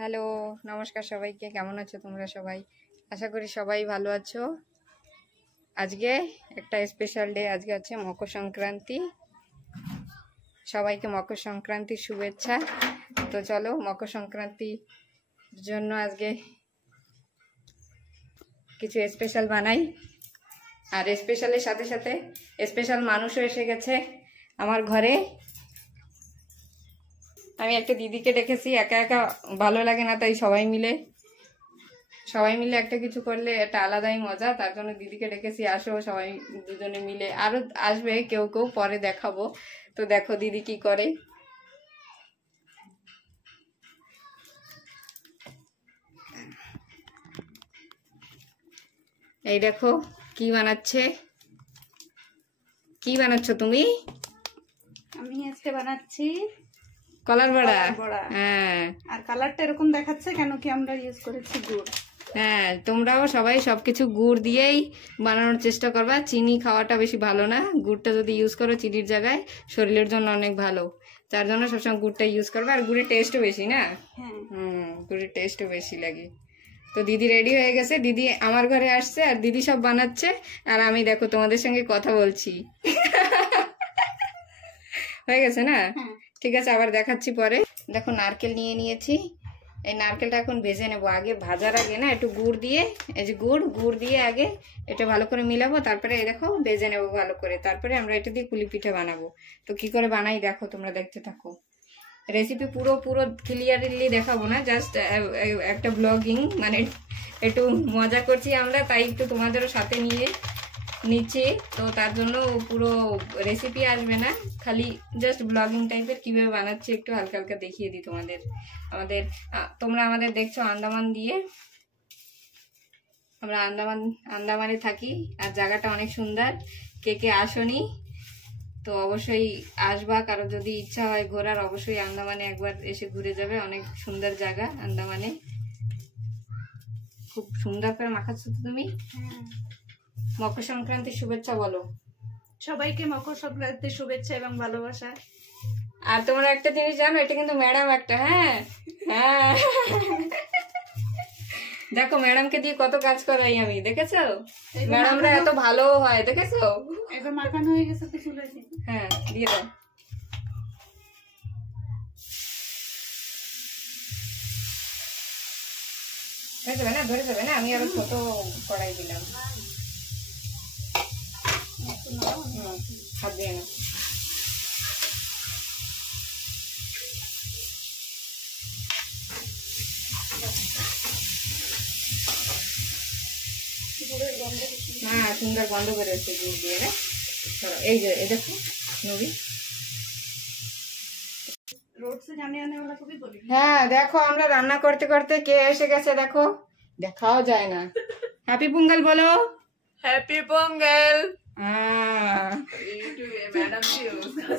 Hello, নমস্কার সবাইকে। কেমন আছো তোমরা সবাই? আশা করি সবাই ভালো আছো। আজকে একটা স্পেশাল ডে, আজকে আছে মকর সংক্রান্তি। সবাইকে মকর সংক্রান্তির শুভেচ্ছা। তো চলো মকর সংক্রান্তির জন্য আজকে কিছু স্পেশাল বানাই। আর স্পেশালের সাথে সাথে স্পেশাল মানুষও এসে গেছে আমার ঘরে। আমি একটা দিদিকে ডেকেছি, একা একা ভালো লাগে না, তাই সবাই মিলে একটা কিছু করলে একটা আলাদাই মজা। তার জন্য দিদিকে ডেকেছি, আসো সবাই দুজনে মিলে। আরো আসবে কেউ কেউ, পরে দেখাবো। তো দেখো দিদি কি করে। এই দেখো কি বানাচ্ছে। কি বানাচ্ছো তুমি? আমি আজকে বানাচ্ছি কলার বড়া। হ্যাঁ, আর কালারটা এরকম দেখাচ্ছে কেন কি আমরা ইউজ করেছি গুড়। হ্যাঁ, তোমরাও সবাই সবকিছু গুড় দিয়েই বানানোর চেষ্টা করবা। চিনি খাওয়াটা বেশি ভালো না, গুড়টা যদি ইউজ করো চিনির জায়গায় শরীরের জন্য অনেক ভালো। তার জন্য সবসময় গুড়টা ইউজ করবা। আর গুড়ের টেস্টও বেশি না? গুড়ের টেস্টও বেশি লাগে। তো দিদি রেডি হয়ে গেছে, দিদি আমার ঘরে আসছে আর দিদি সব বানাচ্ছে। আর আমি দেখো তোমাদের সঙ্গে কথা বলছি। হয়ে গেছে না? ঠিক আছে, আবার দেখাচ্ছি পরে। দেখো নারকেল নিয়ে নিয়েছি। এই নারকেলটা এখন ভেজে নেবো। আগে ভাজার আগে না একটু গুড় দিয়ে, এই যে গুড় দিয়ে আগে এটা ভালো করে মিলাবো, তারপরে এই দেখো ভেজে নেবো ভালো করে। তারপরে আমরা এটা দিয়ে পুলি পিঠা বানাবো। তো কি করে বানাই দেখো, তোমরা দেখতে থাকো। রেসিপি পুরো ক্লিয়ারলি দেখাবো না, জাস্ট একটা ব্লগিং, মানে একটু মজা করছি আমরা, তাই একটু তোমাদেরও সাথে নিয়ে নিচে। তো তার জন্য পুরো রেসিপি আসবে না, খালি জাস্ট ব্লগিং টাইপের কিভাবে বানাচ্ছি একটু হালকা হালকা দেখিয়ে দিই তোমাদের। তোমরা আমাদের দেখছো আন্দামান দিয়ে। আমরা আন্দামানে থাকি আর জায়গাটা অনেক সুন্দর। কে কে আসনি তো অবশ্যই আসবা। কারো যদি ইচ্ছা হয় ঘোরার, অবশ্যই আন্দামানে একবার এসে ঘুরে যাবে। অনেক সুন্দর জায়গা আন্দামানে। খুব সুন্দর করে মাখাচ্ছ তো তুমি। মকর সংক্রান্তির শুভেচ্ছা বলো সবাইকে। মকর সংক্রান্তির শুভেচ্ছা এবং ভালোবাসা। আর তোমরা একটা জিনিস জানো, এটা কিন্তু ম্যাডাম একটা। হ্যাঁ হ্যাঁ, দেখো ম্যাডামকে দিয়ে কত কাজ করাই আমি, দেখেছো? ম্যাডামরা এত ভালো হয়, দেখেছো? এবার মাখানো হয়ে গেছে তো চলে যাই। হ্যাঁ, দিয়ে দাও। ধরে যাবে না, আমি আরো ছোট কড়াই দিলাম। হাত দিয়ে না। হ্যাঁ, সুন্দর গন্ধ বেরোচ্ছে গুড় দিয়ে। এই যে এই দেখো নবী। হ্যাঁ দেখো, আমরা রান্না করতে করতে কে এসে গেছে দেখো, দেখাও যায় না। হ্যাপি পোঙ্গল বলো। হ্যাপি পোঙ্গল।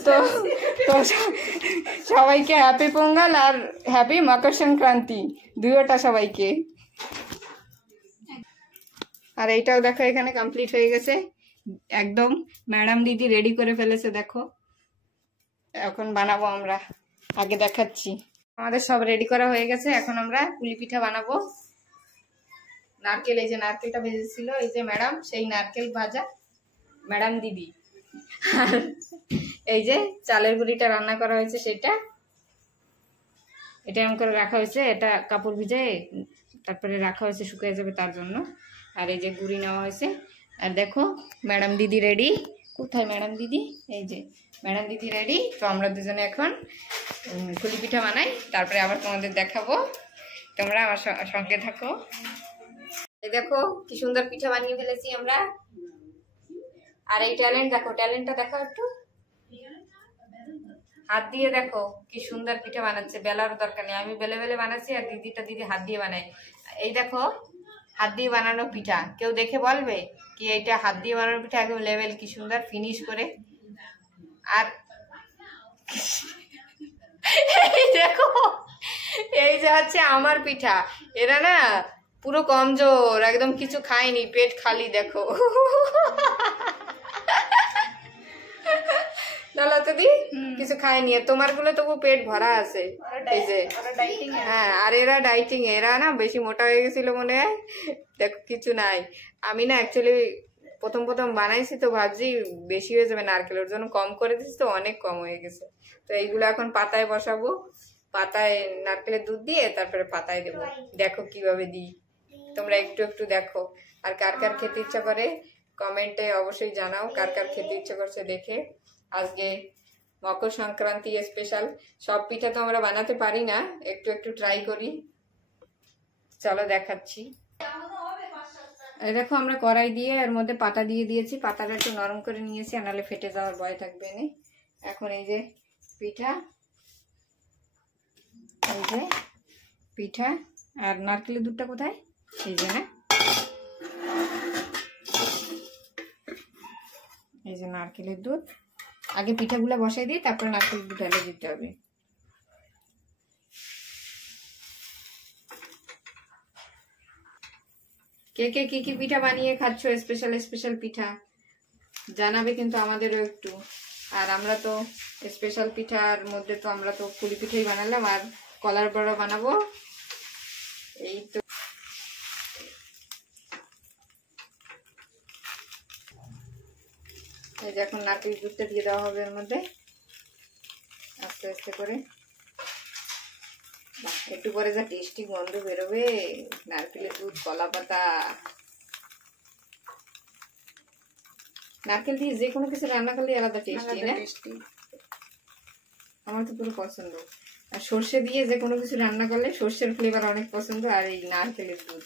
তো সবাইকে হ্যাপি পোঙ্গল আর হ্যাপি মকর সংক্রান্তি, দুইটা সবাইকে। আর এইটাও দেখো এখানে কমপ্লিট হয়ে গেছে একদম। ম্যাডাম দিদি রেডি করে ফেলেছে দেখো। এখন বানাবো আমরা, আগে দেখাচ্ছি। আমাদের সব রেডি করা হয়ে গেছে, এখন আমরা পুলি পিঠা বানাবো। নারকেল, এই যে নারকেলটা ভেজেছিল এই যে ম্যাডাম, সেই নারকেল ভাজা ম্যাডাম দিদি। আর এই যে চালের গুঁড়িটা রান্না করা হয়েছে সেটা, এটা এমন করে রাখা হয়েছে। এটা কাপড় ভিজে তারপরে রাখা হয়েছে, শুকিয়ে যাবে তার জন্য। আর এই যে গুঁড়ি নেওয়া হয়েছে। আর দেখো ম্যাডাম দিদি রেডি। কোথায় ম্যাডাম দিদি? এই যে ম্যাডাম দিদি রেডি। তো আমরা দুজনে এখন পুলি পিঠা বানাই, তারপরে আবার তোমাদের দেখাবো। তোমরা আমার সঙ্গে থাকো। এই দেখো কি সুন্দর পিঠা বানিয়ে ফেলেছি আমরা। আর এই ট্যালেন্ট দেখো, ট্যালেন্টটা দেখো একটু। হাত দিয়ে দেখো কি সুন্দর পিঠা বানাচ্ছে। বেলার দরকার নেই, আমি বেলে বেলে বানাচ্ছি আর দিদি হাত দিয়ে বানাই। এই দেখো হাত দিয়ে বানানো পিঠা, কেউ দেখে বলবে কি এটা হাত দিয়ে বানানো পিঠা, একদম লেভেল কি সুন্দর ফিনিশ করে। আর এই দেখো, এই যে হচ্ছে আমার পিঠা। এরা না পুরো কমজোর, একদম কিছু খায়নি, পেট খালি দেখো। চলো তো দি কিছু খায়নি, তোমার গুলো তবু পেট ভরা আছে। এই যে হ্যাঁ, আর এরা ডাইটিং, এরা না বেশি মোটা হয়ে গেছিল মনে হয়, দেখো কিছু নাই। আমি না অ্যাকচুয়ালি প্রথম প্রথম বানাইছি তো ভাবছি বেশি হয়ে যাবে নারকেলের জন্য কম করে দিচ্ছি, তো অনেক কম হয়ে গেছে। তো এইগুলো এখন পাতায় বসাবো, পাতায় নারকেলের দুধ দিয়ে তারপরে পাতায় দেবো। দেখো কিভাবে দিই, তোমরা একটু একটু দেখো। আর কার কার খেতে ইচ্ছা করে কমেন্টে অবশ্যই জানাও, কার কার খেতে ইচ্ছা করছে দেখে। আজকে মকর সংক্রান্তি স্পেশাল, সব পিঠা তো আমরা বানাতে পারি না, একটু একটু ট্রাই করি। চলো দেখাচ্ছি। এই দেখো আমরা কড়াই দিয়ে এর মধ্যে পাতা দিয়ে দিয়েছি, পাতাটা একটু নরম করে নিয়েছি, নাহলে ফেটে যাওয়ার ভয় থাকবে না। এখন এই যে পিঠা, এই যে পিঠা, আর নারকেলের দুধটা কোথায়, এই যে না, এই যে নারকেলের দুধ। আগে পিঠাগুলো বসাই দিই, তারপরে নারকেলের দুধ ঢেলে দিতে হবে। কে কে কি কি পিঠা বানিয়ে খাচ্ছ, স্পেশাল স্পেশাল পিঠা জানাবে কিন্তু আমাদেরও একটু। আর আমরা তো স্পেশাল পিঠার মধ্যে তো আমরা তো পুলি পিঠাই বানালাম, আর কলার বড়া বানাবো। এই তো এই যে এখন নারকেল দুধটা দিয়ে দেওয়া হবে এর মধ্যে আস্তে আস্তে করে। একটু পরে যা টেস্টি গন্ধ বেরোবে, নারকেলের দুধ কলা পাতা। নারকেল দিয়ে যে কোনো কিছু রান্না করলে আলাদা টেস্টি না? আমার তো পুরো পছন্দ। আর সর্ষে দিয়ে যে কোনো কিছু রান্না করলে সর্ষের ফ্লেভার অনেক পছন্দ, আর এই নারকেলের দুধ।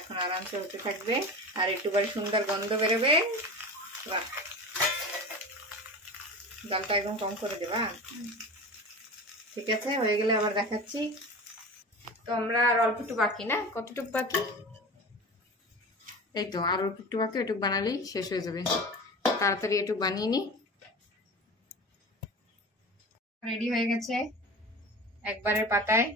এখন আরামসে হতে থাকবে, আর একটু পরে সুন্দর গন্ধ বেরোবে। বাহ, ডালটা একদম কম করে দেবা। ঠিক আছে, হয়ে গেলে আবার দেখাচ্ছি। তো আমরা আর অল্প একটু বাকি, না কতটুকু বাকি, এই তো আর অল্প একটু বাকি, এটুকু বানালেই শেষ হয়ে যাবে। তাড়াতাড়ি একটু বানিয়ে নি। রেডি হয়ে গেছে একবারের পাতায়।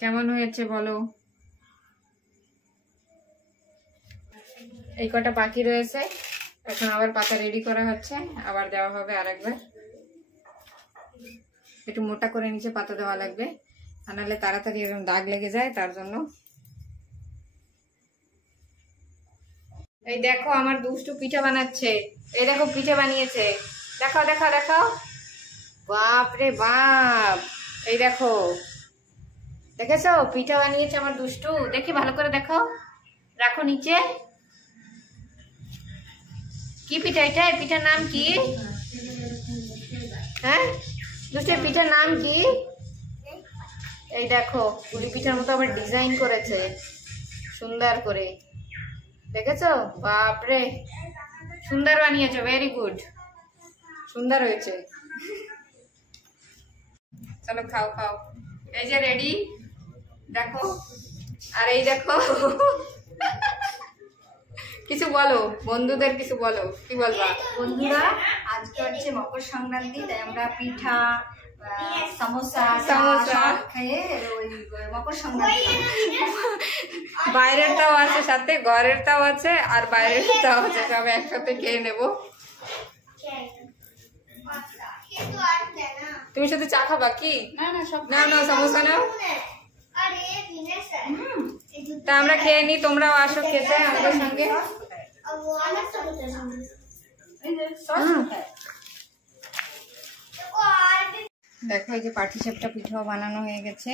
কেমন হয়েছে বলো? এই কটা বাকি রয়েছে, এখন আবার পাতা রেডি করা হচ্ছে, আবার দেওয়া হবে আরেকবার। একটু মোটা করে নিচে পাতা দেওয়া লাগবে, আর নাহলে তাড়াতাড়ি এরকম দাগ লেগে যায়, তার জন্য। এই দেখো আমার দুষ্টু পিঠা বানাচ্ছে, এই দেখো পিঠা বানিয়েছে, দেখাও দেখাও দেখাও। বাপ রে বাপ, এই দেখো, দেখেছো পিঠা বানিয়েছে আমার দুষ্টু, দেখি ভালো করে দেখাও, রাখো নিচে। কি পিঠা এটা, এই পিঠার নাম কি? হ্যাঁ দুষ্টু, পিঠার নাম কি? এই দেখো পুলি পিঠার মতো আবার ডিজাইন করেছে সুন্দর করে, দেখেছো? বাপরে সুন্দর বানিয়েছো, ভেরি গুড, সুন্দর হয়েছে। চলো খাও খাও, এই যে রেডি, দেখো। আর এই দেখো কিছু বলো বন্ধুদের, কিছু বলো, কি বলবা? বন্ধুরা, আজকে হচ্ছে মকর সংক্রান্তি, তাই আমরা পিঠা, সমোসা খেয়ে ওই মকর সংক্রান্তি। বাইরেরটাও আছে সাথে, ঘরেরটাও আছে, আর বাইরেরটাও আছে, সব একসাথে খেয়ে নেবো। তুমি শুধু চা খাবা কি? না না, সব না না, সমোসা নাও। তা আমরা খেয়ে নি, তোমরাও আসো খেতে আমাদের সঙ্গে। দেখো এই যে পাটিসাপটা পিঠাও বানানো হয়ে গেছে,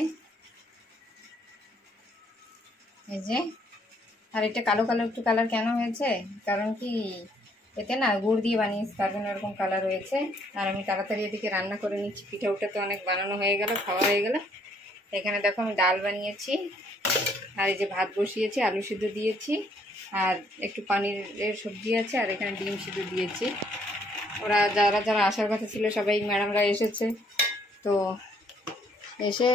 এই যে। আর এটা কালো কালো একটু কালার কেন হয়েছে, কারণ কি এতে না গুড় দিয়ে বানিয়েছি, তার জন্য এরকম কালার হয়েছে। আর আমি তাড়াতাড়ি এদিকে রান্না করে নিচ্ছি, পিঠা উঠে তো অনেক বানানো হয়ে গেল, খাওয়া হয়ে গেল। এখানে দেখো আমি ডাল বানিয়েছি, আর এই যে ভাত বসিয়েছি, আলু সিদ্ধ দিয়েছি, আর একটু পানিরের সবজি আছে, আর এখানে ডিম সিদ্ধ দিয়েছি। ওরা যারা যারা আসার কথা ছিল সবাই ম্যাডামরা এসেছে, তো এসে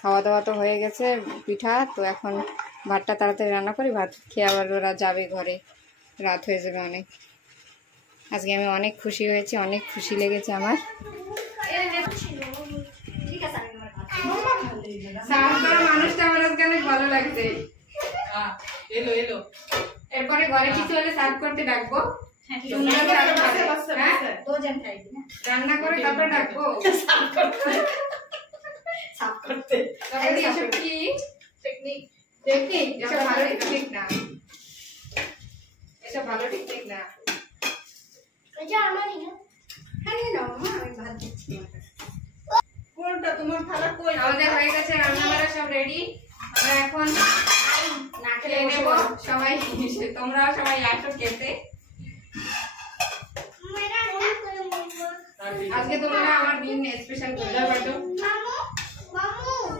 খাওয়া দাওয়া তো হয়ে গেছে পিঠা। তো এখন ভাতটা তাড়াতাড়ি রান্না করি, ভাত খেয়ে আবার ওরা যাবে ঘরে, রাত হয়ে যাবে অনেক। আজকে আমি অনেক খুশি হয়েছি, অনেক খুশি লেগেছে আমার। ঠিক আছে, আমি তোমার ভাত সার্ভ করা মানুষটা আমার আজকে অনেক ভালো লাগছে। এলো এলো। এরপরে ঘরে কিছু হলে সার্ভ করতে ডাকবো। হ্যাঁ, ঠিক সুন্দর আছে। serve করে। হ্যাঁ? দুজন খাইবি না? রান্না করে তারপর ডাকবো। সাফ করতে। তারপরে এসব কি টেকনিক। টেকনিক? এসব ভালো টেকনিক না, এসব ভালো টেকনিক না। হ্যাঁ, নিয়ে নাও মা, আমি ভাত দিচ্ছি তোমাকে। কোনটা তোমার থালা কই? আমাদের হয়ে গেছে রান্না বান্না সব রেডি। আমরা এখন না খেলে খেয়ে বসে নেবো। পড়ো। সবাই তোমরাও সবাই আসো খেতে। আজকে তোমরা আমার দিন স্পেশাল করে দাও বাটো।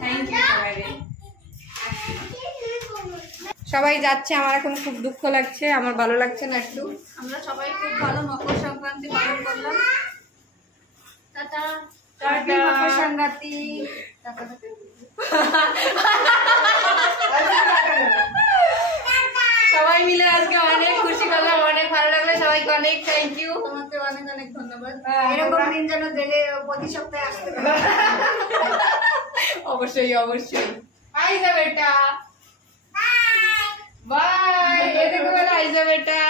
থ্যাংক ইউ সবাই। সবাই যাচ্ছে, আমার এখন খুব দুঃখ লাগছে, আমার ভালো লাগছে না একটু। আমরা সবাই খুব ভালো মকর সংক্রান্তি পালন করলাম। Tata. Tata. Makar Sankranti. Tata. সবাই মিলে আজকে অনেক খুশি করলাম, অনেক ভালো লাগলো। সবাইকে অনেক থ্যাংক ইউ। তোমাকে অনেক অনেক ধন্যবাদ। হ্যাঁ, এরকম দিন যেন দিলে প্রতি সপ্তাহে আসতে পারে। অবশ্যই অবশ্যই। আইজা বেটা, বাই। এদিকে বলে আইজা বেটা।